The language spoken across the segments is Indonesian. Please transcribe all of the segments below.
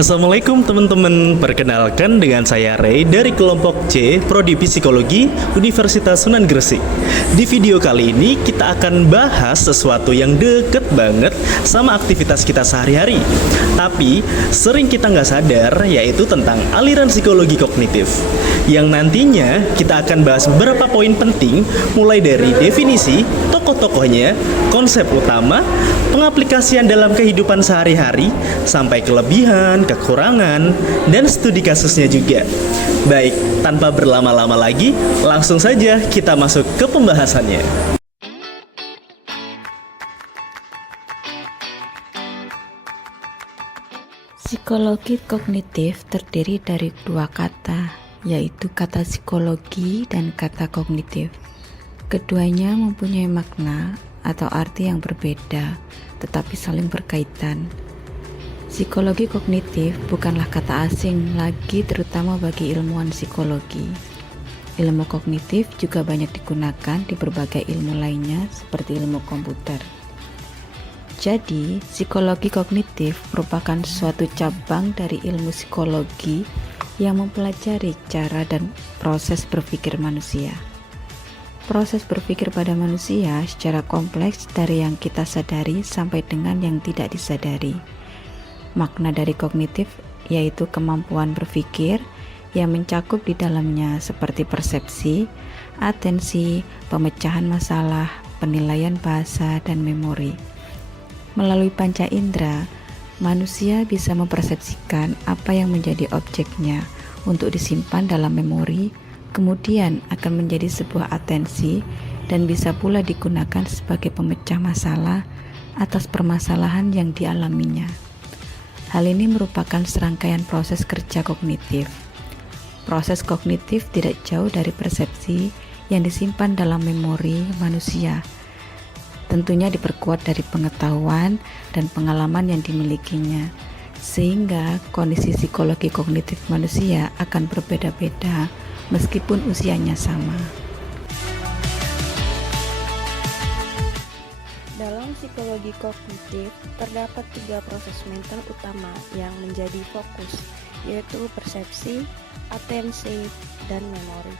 Assalamualaikum teman-teman, perkenalkan dengan saya Ray dari kelompok C, Prodi Psikologi, Universitas Sunan Gresik. Di video kali ini kita akan bahas sesuatu yang deket banget sama aktivitas kita sehari-hari. Tapi sering kita nggak sadar, yaitu tentang aliran psikologi kognitif. Yang nantinya kita akan bahas beberapa poin penting, mulai dari definisi, tokoh-tokohnya, konsep utama, pengaplikasian dalam kehidupan sehari-hari, sampai kelebihan, kekurangan, dan studi kasusnya juga. Baik, tanpa berlama-lama lagi, langsung saja kita masuk ke pembahasannya. Psikologi kognitif terdiri dari dua kata, yaitu kata psikologi dan kata kognitif. Keduanya mempunyai makna atau arti yang berbeda, tetapi saling berkaitan. Psikologi kognitif bukanlah kata asing lagi, terutama bagi ilmuwan psikologi. Ilmu kognitif juga banyak digunakan di berbagai ilmu lainnya seperti ilmu komputer. Jadi, psikologi kognitif merupakan suatu cabang dari ilmu psikologi yang mempelajari cara dan proses berpikir manusia. Proses berpikir pada manusia secara kompleks dari yang kita sadari sampai dengan yang tidak disadari. Makna dari kognitif yaitu kemampuan berpikir yang mencakup di dalamnya seperti persepsi, atensi, pemecahan masalah, penilaian bahasa, dan memori. Melalui panca indera, manusia bisa mempersepsikan apa yang menjadi objeknya untuk disimpan dalam memori, kemudian akan menjadi sebuah atensi dan bisa pula digunakan sebagai pemecah masalah atas permasalahan yang dialaminya. Hal ini merupakan serangkaian proses kerja kognitif. Proses kognitif tidak jauh dari persepsi yang disimpan dalam memori manusia. Tentunya diperkuat dari pengetahuan dan pengalaman yang dimilikinya, sehingga kondisi psikologi kognitif manusia akan berbeda-beda meskipun usianya sama. Dalam psikologi kognitif, terdapat 3 proses mental utama yang menjadi fokus, yaitu persepsi, atensi, dan memori.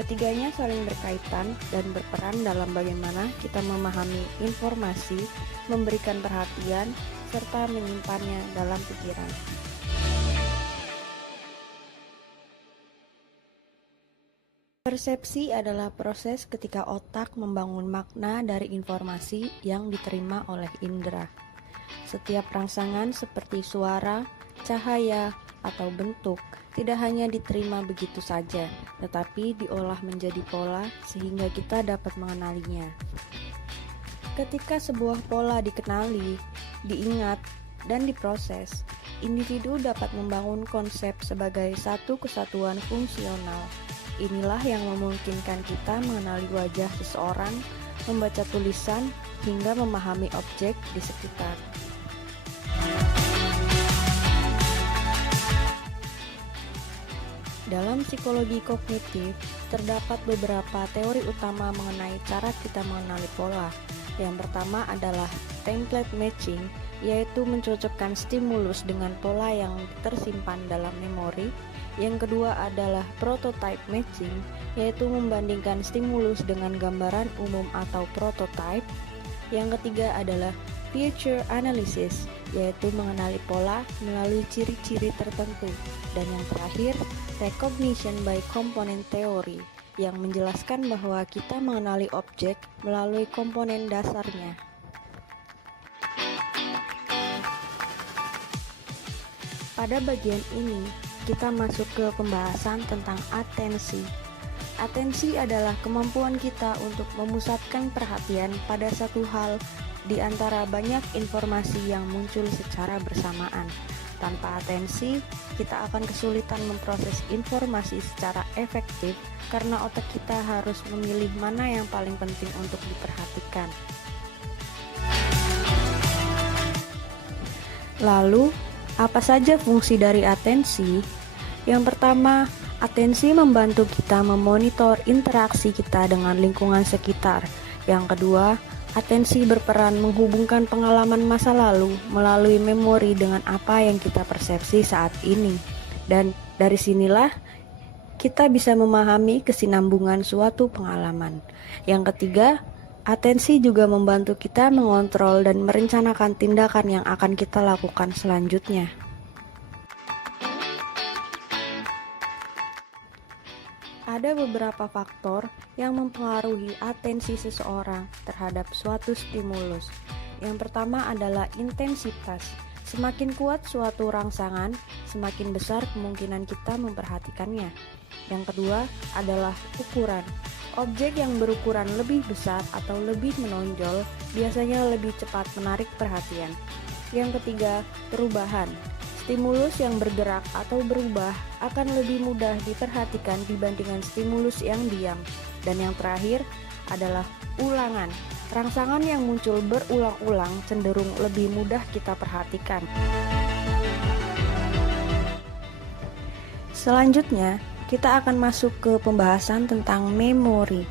Ketiganya saling berkaitan dan berperan dalam bagaimana kita memahami informasi, memberikan perhatian, serta menyimpannya dalam pikiran. Persepsi adalah proses ketika otak membangun makna dari informasi yang diterima oleh indera. Setiap rangsangan seperti suara, cahaya, atau bentuk tidak hanya diterima begitu saja, tetapi diolah menjadi pola sehingga kita dapat mengenalinya. Ketika sebuah pola dikenali, diingat, dan diproses, individu dapat membangun konsep sebagai satu kesatuan fungsional. Inilah yang memungkinkan kita mengenali wajah seseorang, membaca tulisan, hingga memahami objek di sekitar. Dalam psikologi kognitif, terdapat beberapa teori utama mengenai cara kita mengenali pola. Yang pertama adalah template matching, yaitu mencocokkan stimulus dengan pola yang tersimpan dalam memori. Yang kedua adalah prototype matching, yaitu membandingkan stimulus dengan gambaran umum atau prototype. Yang ketiga adalah feature analysis, yaitu mengenali pola melalui ciri-ciri tertentu. Dan yang terakhir, recognition by component theory, yang menjelaskan bahwa kita mengenali objek melalui komponen dasarnya. Pada bagian ini, kita masuk ke pembahasan tentang atensi. Atensi adalah kemampuan kita untuk memusatkan perhatian pada satu hal di antara banyak informasi yang muncul secara bersamaan. Tanpa atensi, kita akan kesulitan memproses informasi secara efektif karena otak kita harus memilih mana yang paling penting untuk diperhatikan. Lalu, apa saja fungsi dari atensi? Yang pertama, atensi membantu kita memonitor interaksi kita dengan lingkungan sekitar. Yang kedua, Atensi berperan menghubungkan pengalaman masa lalu melalui memori dengan apa yang kita persepsi saat ini. Dan dari sinilah kita bisa memahami kesinambungan suatu pengalaman. Yang ketiga, atensi juga membantu kita mengontrol dan merencanakan tindakan yang akan kita lakukan selanjutnya. Ada beberapa faktor yang mempengaruhi atensi seseorang terhadap suatu stimulus. Yang pertama adalah intensitas. Semakin kuat suatu rangsangan, semakin besar kemungkinan kita memperhatikannya. Yang kedua adalah ukuran. Objek yang berukuran lebih besar atau lebih menonjol biasanya lebih cepat menarik perhatian. Yang ketiga, perubahan. Stimulus yang bergerak atau berubah akan lebih mudah diperhatikan dibandingkan stimulus yang diam. Dan yang terakhir adalah ulangan. Rangsangan yang muncul berulang-ulang cenderung lebih mudah kita perhatikan. Selanjutnya, kita akan masuk ke pembahasan tentang memori.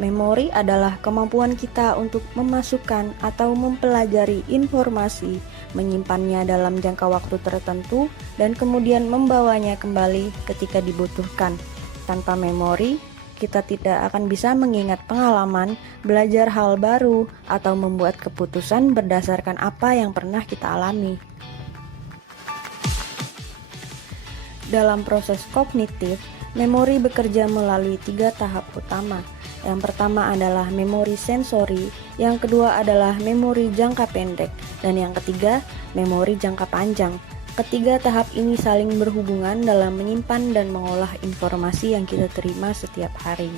Memori adalah kemampuan kita untuk memasukkan atau mempelajari informasi, menyimpannya dalam jangka waktu tertentu, dan kemudian membawanya kembali ketika dibutuhkan. Tanpa memori, kita tidak akan bisa mengingat pengalaman, belajar hal baru, atau membuat keputusan berdasarkan apa yang pernah kita alami. Dalam proses kognitif, memori bekerja melalui 3 tahap utama. Yang pertama adalah memori sensori, yang kedua adalah memori jangka pendek, dan yang ketiga, memori jangka panjang. Ketiga tahap ini saling berhubungan dalam menyimpan dan mengolah informasi yang kita terima setiap hari.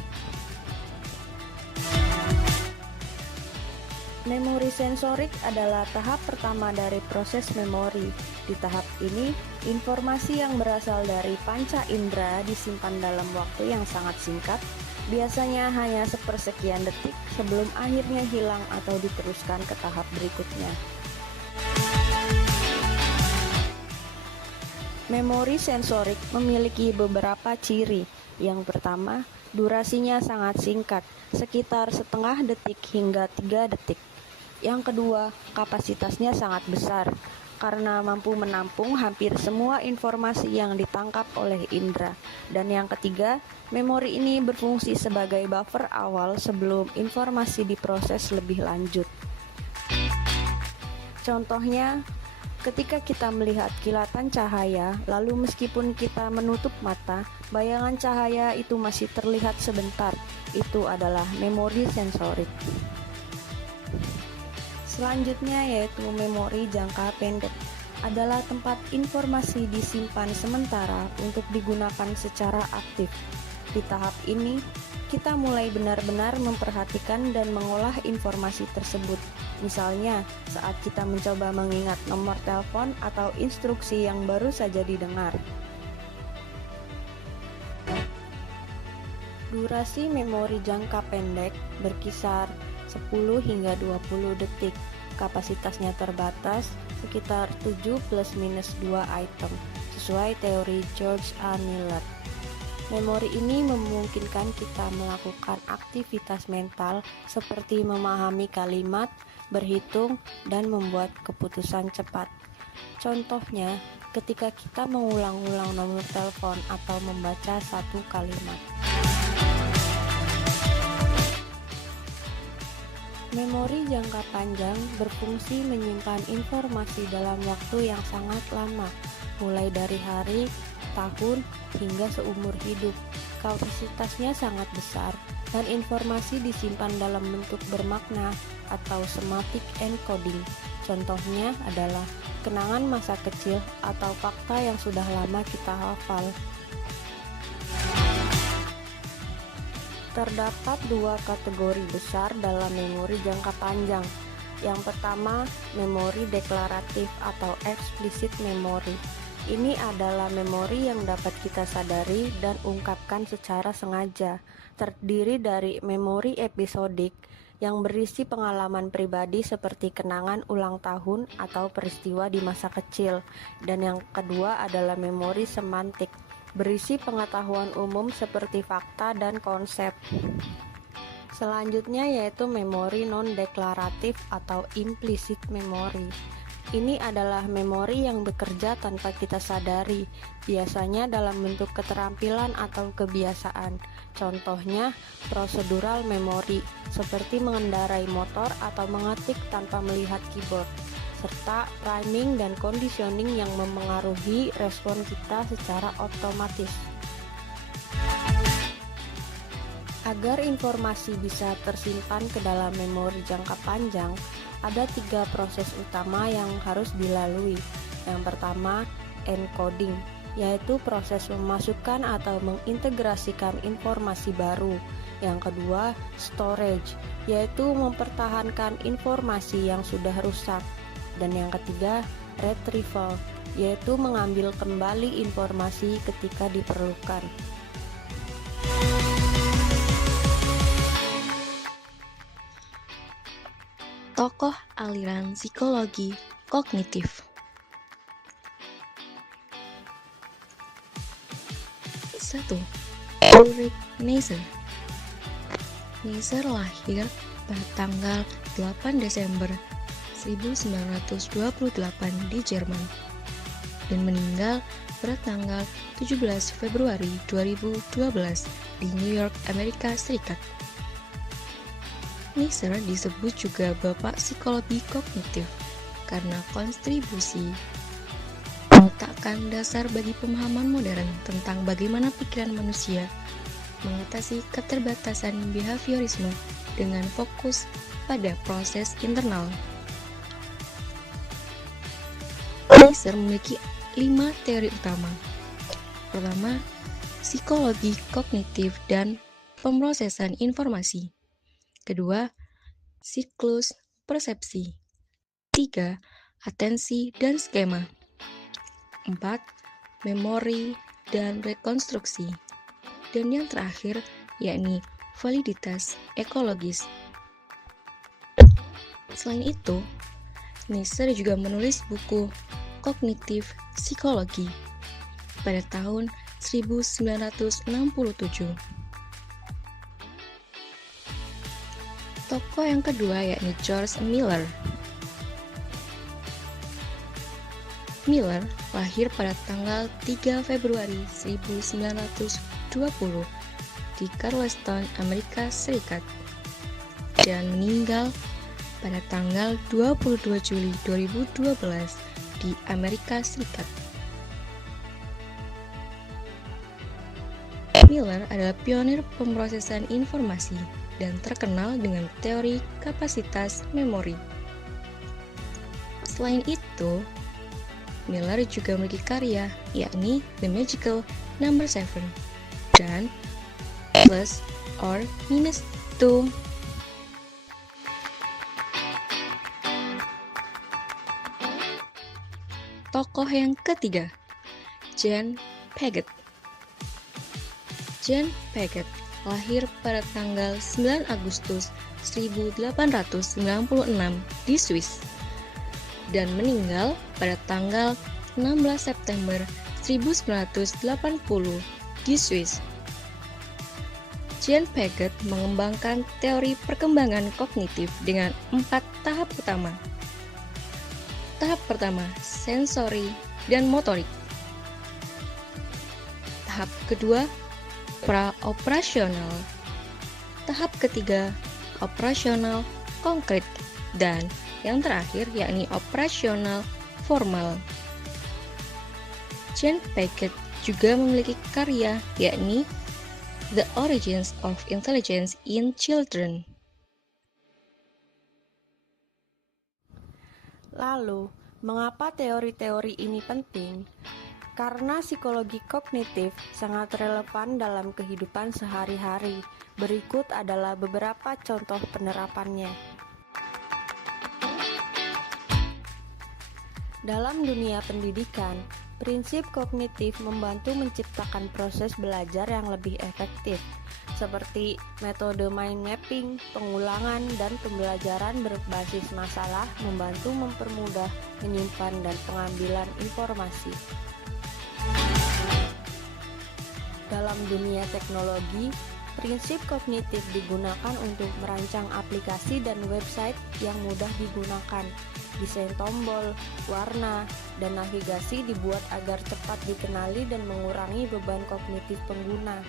Memori sensorik adalah tahap pertama dari proses memori. Di tahap ini, informasi yang berasal dari panca indera disimpan dalam waktu yang sangat singkat, biasanya hanya sepersekian detik sebelum akhirnya hilang atau diteruskan ke tahap berikutnya. Memori sensorik memiliki beberapa ciri. Yang pertama, durasinya sangat singkat, sekitar setengah detik hingga 3 detik. Yang kedua, kapasitasnya sangat besar, karena mampu menampung hampir semua informasi yang ditangkap oleh indera. Dan yang ketiga, memori ini berfungsi sebagai buffer awal sebelum informasi diproses lebih lanjut. Contohnya, ketika kita melihat kilatan cahaya, lalu meskipun kita menutup mata, bayangan cahaya itu masih terlihat sebentar. Itu adalah memori sensorik. Selanjutnya yaitu memori jangka pendek, adalah tempat informasi disimpan sementara untuk digunakan secara aktif. Di tahap ini, kita mulai benar-benar memperhatikan dan mengolah informasi tersebut. Misalnya, saat kita mencoba mengingat nomor telepon atau instruksi yang baru saja didengar. Durasi memori jangka pendek berkisar 10 hingga 20 detik. Kapasitasnya terbatas, sekitar 7 plus minus 2 item, sesuai teori George A. Miller. Memori ini memungkinkan kita melakukan aktivitas mental seperti memahami kalimat, berhitung, dan membuat keputusan cepat. Contohnya, ketika kita mengulang-ulang nomor telepon atau membaca satu kalimat. Memori jangka panjang berfungsi menyimpan informasi dalam waktu yang sangat lama, mulai dari hari, tahun, hingga seumur hidup. Kapasitasnya sangat besar, dan informasi disimpan dalam bentuk bermakna atau semantic encoding. Contohnya adalah kenangan masa kecil atau fakta yang sudah lama kita hafal. Terdapat 2 kategori besar dalam memori jangka panjang. Yang pertama, memori deklaratif atau explicit memory. Ini adalah memori yang dapat kita sadari dan ungkapkan secara sengaja. Terdiri dari memori episodik yang berisi pengalaman pribadi seperti kenangan ulang tahun atau peristiwa di masa kecil. Dan yang kedua adalah memori semantik, berisi pengetahuan umum seperti fakta dan konsep. Selanjutnya yaitu memori non-deklaratif atau implicit memory. Ini adalah memori yang bekerja tanpa kita sadari, biasanya dalam bentuk keterampilan atau kebiasaan. Contohnya, procedural memory, seperti mengendarai motor atau mengetik tanpa melihat keyboard, serta priming dan conditioning yang memengaruhi respon kita secara otomatis. Agar informasi bisa tersimpan ke dalam memori jangka panjang, ada 3 proses utama yang harus dilalui. Yang pertama, encoding, yaitu proses memasukkan atau mengintegrasikan informasi baru. Yang kedua, storage, yaitu mempertahankan informasi yang sudah rusak. Dan yang ketiga, retrieval, yaitu mengambil kembali informasi ketika diperlukan. Tokoh aliran psikologi kognitif. 1. Ulrich Neisser. Neisser lahir pada tanggal 8 Desember 1928 di Jerman dan meninggal pada tanggal 17 Februari 2012 di New York, Amerika Serikat. Neisser disebut juga bapak psikologi kognitif karena kontribusi meletakkan dasar bagi pemahaman modern tentang bagaimana pikiran manusia mengatasi keterbatasan behaviorisme dengan fokus pada proses internal. Neisser memiliki 5 teori utama. Pertama, psikologi kognitif dan pemrosesan informasi. Kedua, siklus persepsi. 3. Atensi dan skema. 4. Memori dan rekonstruksi. Dan yang terakhir, yakni validitas ekologis. Selain itu, Neisser juga menulis buku Kognitif Psikologi pada tahun 1967. Tokoh yang kedua yakni George Miller. Miller lahir pada tanggal 3 Februari 1920 di Charleston, Amerika Serikat dan meninggal pada tanggal 22 Juli 2012 di Amerika Serikat. Miller adalah pionir pemrosesan informasi dan terkenal dengan teori kapasitas memori. Selain itu, Miller juga memiliki karya yakni The Magical Number 7 dan Plus or Minus 2. Tokoh yang ketiga, Jean Piaget. Jean Piaget lahir pada tanggal 9 Agustus 1896 di Swiss dan meninggal pada tanggal 16 September 1980 di Swiss. Jean Piaget mengembangkan teori perkembangan kognitif dengan 4 tahap utama. Tahap pertama, sensori dan motorik. Tahap kedua, pra-operasional. Tahap ketiga, operasional konkret. Dan yang terakhir yakni operasional formal. Jean Piaget juga memiliki karya yakni The Origins of Intelligence in Children. Lalu, mengapa teori-teori ini penting? Karena psikologi kognitif sangat relevan dalam kehidupan sehari-hari. Berikut adalah beberapa contoh penerapannya. Dalam dunia pendidikan, prinsip kognitif membantu menciptakan proses belajar yang lebih efektif, seperti metode mind mapping, pengulangan, dan pembelajaran berbasis masalah membantu mempermudah menyimpan dan pengambilan informasi. Dalam dunia teknologi, Prinsip kognitif digunakan untuk merancang aplikasi dan website yang mudah digunakan. Desain tombol, warna, dan navigasi dibuat agar cepat dikenali dan mengurangi beban kognitif pengguna.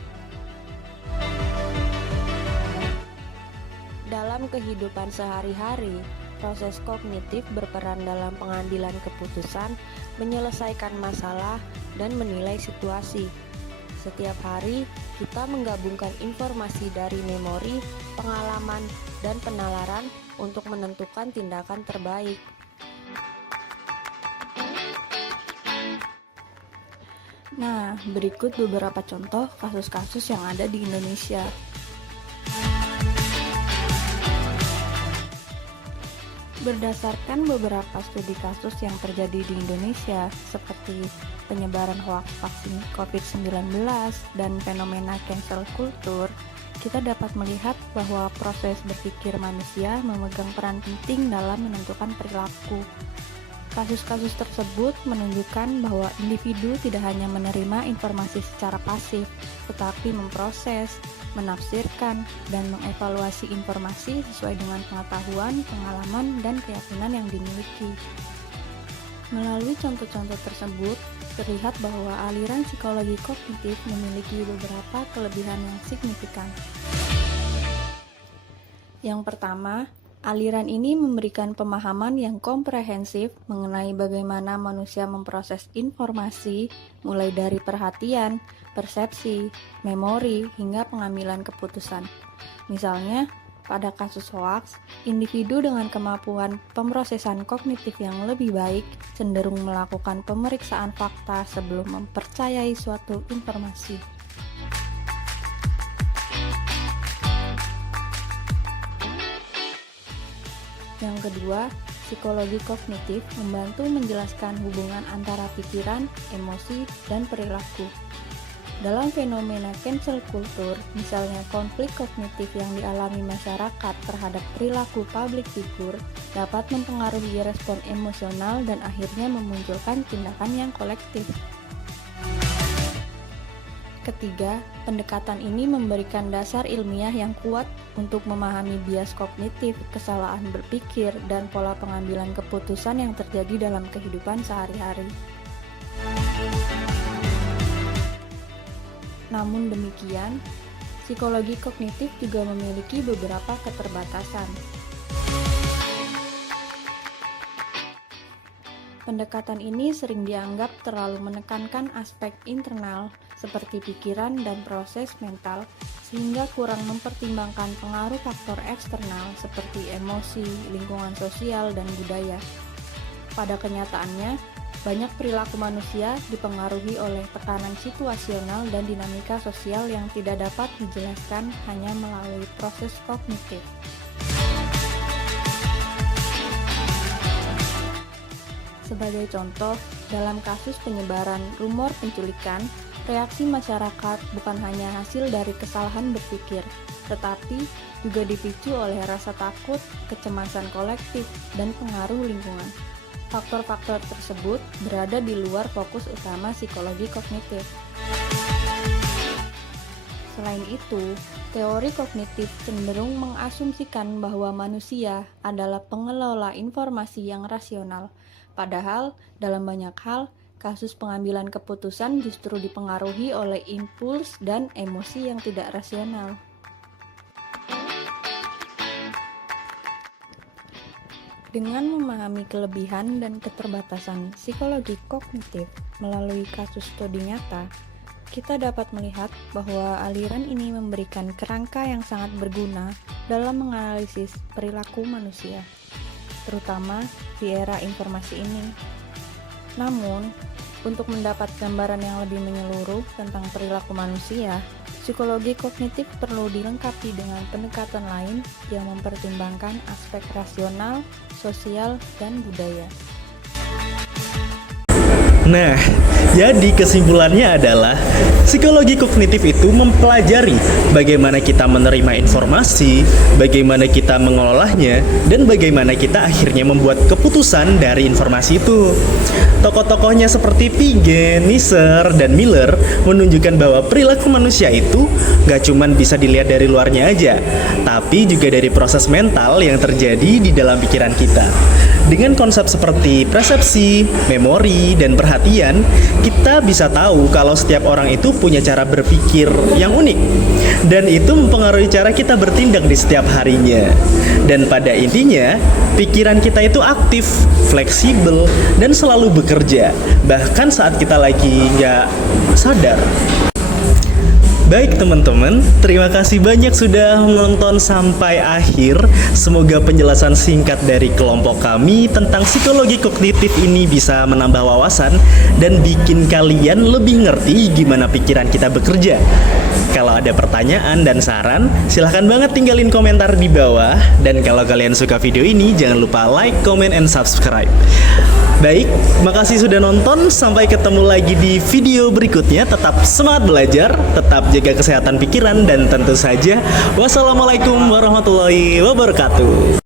Dalam kehidupan sehari-hari, proses kognitif berperan dalam pengambilan keputusan, menyelesaikan masalah, dan menilai situasi. Setiap hari, kita menggabungkan informasi dari memori, pengalaman, dan penalaran untuk menentukan tindakan terbaik. Nah, berikut beberapa contoh kasus-kasus yang ada di Indonesia. Berdasarkan beberapa studi kasus yang terjadi di Indonesia, seperti penyebaran hoaks vaksin COVID-19 dan fenomena cancel culture, kita dapat melihat bahwa proses berpikir manusia memegang peran penting dalam menentukan perilaku. Kasus-kasus tersebut menunjukkan bahwa individu tidak hanya menerima informasi secara pasif, tetapi memproses, menafsirkan, dan mengevaluasi informasi sesuai dengan pengetahuan, pengalaman, dan keyakinan yang dimiliki. Melalui contoh-contoh tersebut, terlihat bahwa aliran psikologi kognitif memiliki beberapa kelebihan yang signifikan. Yang pertama, aliran ini memberikan pemahaman yang komprehensif mengenai bagaimana manusia memproses informasi, mulai dari perhatian, persepsi, memori, hingga pengambilan keputusan. Misalnya, pada kasus hoaks, individu dengan kemampuan pemrosesan kognitif yang lebih baik cenderung melakukan pemeriksaan fakta sebelum mempercayai suatu informasi. Yang kedua, psikologi kognitif membantu menjelaskan hubungan antara pikiran, emosi, dan perilaku. Dalam fenomena cancel culture, misalnya konflik kognitif yang dialami masyarakat terhadap perilaku public figure dapat mempengaruhi respon emosional dan akhirnya memunculkan tindakan yang kolektif. Ketiga, pendekatan ini memberikan dasar ilmiah yang kuat untuk memahami bias kognitif, kesalahan berpikir, dan pola pengambilan keputusan yang terjadi dalam kehidupan sehari-hari. Namun demikian, psikologi kognitif juga memiliki beberapa keterbatasan. Pendekatan ini sering dianggap terlalu menekankan aspek internal seperti pikiran dan proses mental, sehingga kurang mempertimbangkan pengaruh faktor eksternal seperti emosi, lingkungan sosial, dan budaya. Pada kenyataannya, banyak perilaku manusia dipengaruhi oleh tekanan situasional dan dinamika sosial yang tidak dapat dijelaskan hanya melalui proses kognitif. Sebagai contoh, dalam kasus penyebaran rumor penculikan, reaksi masyarakat bukan hanya hasil dari kesalahan berpikir, tetapi juga dipicu oleh rasa takut, kecemasan kolektif, dan pengaruh lingkungan. Faktor-faktor tersebut berada di luar fokus utama psikologi kognitif. Selain itu, teori kognitif cenderung mengasumsikan bahwa manusia adalah pengelola informasi yang rasional. Padahal, dalam banyak hal, kasus pengambilan keputusan justru dipengaruhi oleh impuls dan emosi yang tidak rasional. Dengan memahami kelebihan dan keterbatasan psikologi kognitif melalui kasus studi nyata, kita dapat melihat bahwa aliran ini memberikan kerangka yang sangat berguna dalam menganalisis perilaku manusia, terutama di era informasi ini. Namun, untuk mendapat gambaran yang lebih menyeluruh tentang perilaku manusia, psikologi kognitif perlu dilengkapi dengan pendekatan lain yang mempertimbangkan aspek rasional, sosial, dan budaya. Nah, jadi kesimpulannya adalah psikologi kognitif itu mempelajari bagaimana kita menerima informasi, bagaimana kita mengolahnya, dan bagaimana kita akhirnya membuat keputusan dari informasi itu. Tokoh-tokohnya seperti Piaget, Nisser, dan Miller menunjukkan bahwa perilaku manusia itu gak cuman bisa dilihat dari luarnya aja, tapi juga dari proses mental yang terjadi di dalam pikiran kita. Dengan konsep seperti persepsi, memori, dan perhatian, kita bisa tahu kalau setiap orang itu punya cara berpikir yang unik. Dan itu mempengaruhi cara kita bertindak di setiap harinya. Dan pada intinya, pikiran kita itu aktif, fleksibel, dan selalu bekerja. Bahkan saat kita lagi nggak sadar. Baik teman-teman, terima kasih banyak sudah menonton sampai akhir. Semoga penjelasan singkat dari kelompok kami tentang psikologi kognitif ini bisa menambah wawasan dan bikin kalian lebih ngerti gimana pikiran kita bekerja. Kalau ada pertanyaan dan saran, silahkan banget tinggalin komentar di bawah. Dan kalau kalian suka video ini, jangan lupa like, comment, and subscribe. Baik, makasih sudah nonton. Sampai ketemu lagi di video berikutnya. Tetap semangat belajar, tetap jaga kesehatan pikiran, dan tentu saja wassalamualaikum warahmatullahi wabarakatuh.